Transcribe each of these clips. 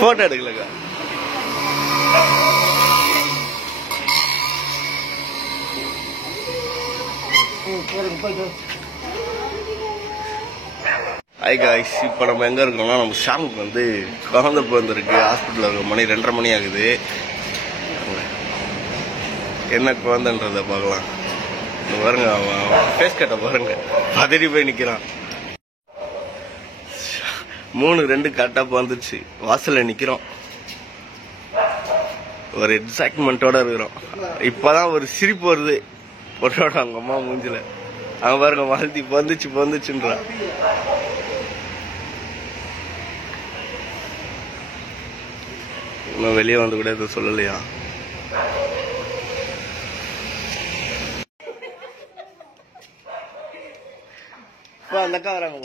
Photo எடுக்கலக்கா. Hi guys, இப்போ நம்ம எங்கே இருக்கோம்னா நம்ம ஷாமுக்கு வந்து குழந்தை பிறந்திருக்கு. ஹாஸ்பிட்டலில் இருக்க மணி 2:30 மணி ஆகுது. என்ன குழந்தைன்றதை பார்க்கலாம். பாருங்க, அவன் ஃபேஸ் கட்ட பாருங்க, பதறி போய் நிற்கிறான். 3:02 கரெக்டாக வந்துச்சு. வாசலில் நிற்கிறோம், ஒரு எக்ஸைட்மெண்ட்டோட இருக்கிறோம். இப்போதான் ஒரு சிரிப்பு வருது பொண்ணோட அவங்க அம்மா மூஞ்சில. அவங்க பாருங்க, வாழ்த்தி வந்துச்சுன்றான். இன்னும் வெளியே வந்து கூட எதுவும் சொல்லலையா? அந்த அக்கா வராங்க.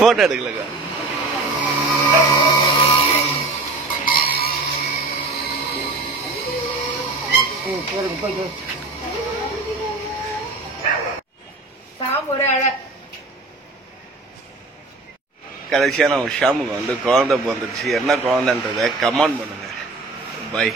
போட்டோ எடுக்கலக்கா. கடைசியா நம்ம ஷாமுக்கு வந்து குழந்தை பிறந்துச்சு. என்ன குழந்தைன்றத கமெண்ட் பண்ணுங்க. பை.